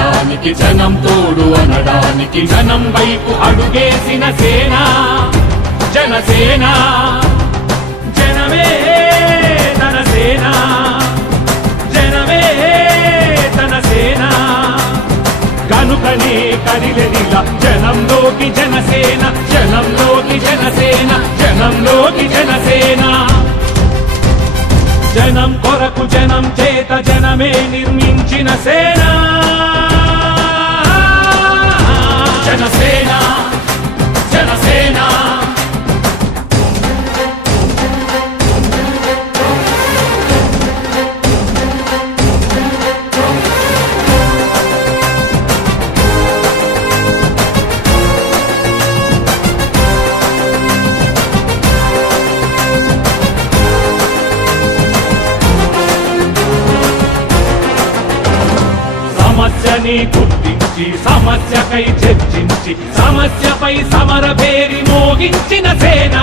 అనడానికి జనం తోడు అనడానికి జనం వైపు అడుగేసిన సేన జనసేన జనమే తన సేన జనమే తన సేన కనుకనే కదిలెదిలా జనంలోకి జనసేన జనంలోకి జనసేన జనంలోకి జనసేన జనం కొరకు జనం చేత జనమే నిర్మించిన సేన జనసేన జనసేన సమస్యని గుర్తించి సమస్యకై చర్చించి సమస్యపై సమర పేరి మోగించిన సేన